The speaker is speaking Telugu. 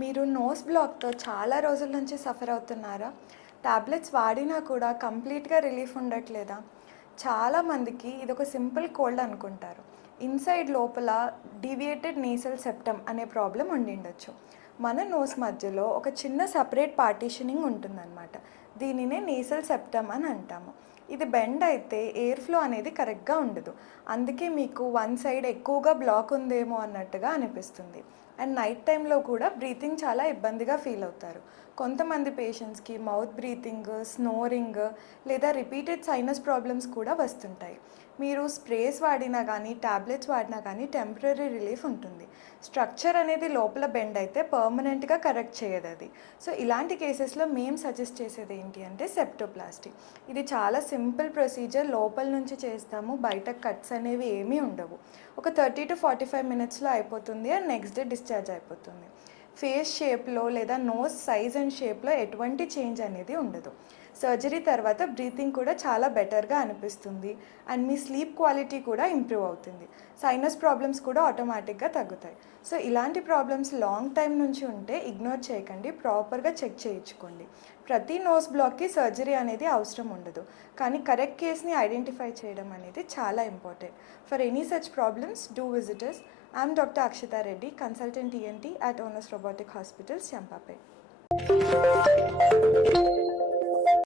మీరు నోస్ బ్లాక్తో చాలా రోజుల నుంచి సఫర్ అవుతున్నారా? టాబ్లెట్స్ వాడినా కూడా కంప్లీట్గా రిలీఫ్ ఉండట్లేదా? చాలామందికి ఇదొక సింపుల్ కోల్డ్ అనుకుంటారు. ఇన్సైడ్ లోపల డీవియేటెడ్ నేసల్ సెప్టమ్ అనే ప్రాబ్లం ఉండిండొచ్చు. మన నోస్ మధ్యలో ఒక చిన్న సపరేట్ పార్టీషనింగ్ ఉంటుందన్నమాట. దీనినే నేసల్ సెప్టమ్ అని అంటాము. ఇది బెండ్ అయితే ఎయిర్ ఫ్లో అనేది కరెక్ట్గా ఉండదు. అందుకే మీకు వన్ సైడ్ ఎక్కువగా బ్లాక్ ఉందేమో అన్నట్టుగా అనిపిస్తుంది. అండ్ నైట్ టైంలో కూడా బ్రీతింగ్ చాలా ఇబ్బందిగా ఫీల్ అవుతారు. కొంతమంది పేషెంట్స్కి మౌత్ బ్రీతింగ్, స్నోరింగ్ లేదా రిపీటెడ్ సైనస్ ప్రాబ్లమ్స్ కూడా వస్తుంటాయి. మీరు స్ప్రేస్ వాడినా కానీ టాబ్లెట్స్ వాడినా కానీ టెంపరీ రిలీఫ్ ఉంటుంది. స్ట్రక్చర్ అనేది లోపల బెండ్ అయితే పర్మనెంట్గా కరెక్ట్ చేయదు అది. సో ఇలాంటి కేసెస్లో మేము సజెస్ట్ చేసేది ఏంటి అంటే సెప్టోప్లాస్టీ. ఇది చాలా సింపుల్ ప్రొసీజర్, లోపల నుంచి చేస్తాము, బయట కట్స్ అనేవి ఏమీ ఉండవు. ఒక 30 to 45 మినిట్స్లో అయిపోతుంది అండ్ నెక్స్ట్ డే డిశ్చార్జ్ అయిపోతుంది. ఫేస్ షేప్లో లేదా నోస్ సైజ్ అండ్ షేప్లో ఎటువంటి చేంజ్ అనేది ఉండదు. సర్జరీ తర్వాత బ్రీతింగ్ కూడా చాలా బెటర్గా అనిపిస్తుంది అండ్ మీ స్లీప్ క్వాలిటీ కూడా ఇంప్రూవ్ అవుతుంది. సైనస్ ప్రాబ్లమ్స్ కూడా ఆటోమేటిక్గా తగ్గుతాయి. సో ఇలాంటి ప్రాబ్లమ్స్ లాంగ్ టైం నుంచి ఉంటే ఇగ్నోర్ చేయకండి, ప్రాపర్గా చెక్ చేయించుకోండి. ప్రతి నోస్ బ్లాక్కి సర్జరీ అనేది అవసరం ఉండదు, కానీ కరెక్ట్ కేస్ని ఐడెంటిఫై చేయడం అనేది చాలా important. For any such problems do visit us. I'm Dr. Akshita Reddy, consultant ENT at Onus Robotic Hospitals, Champapet.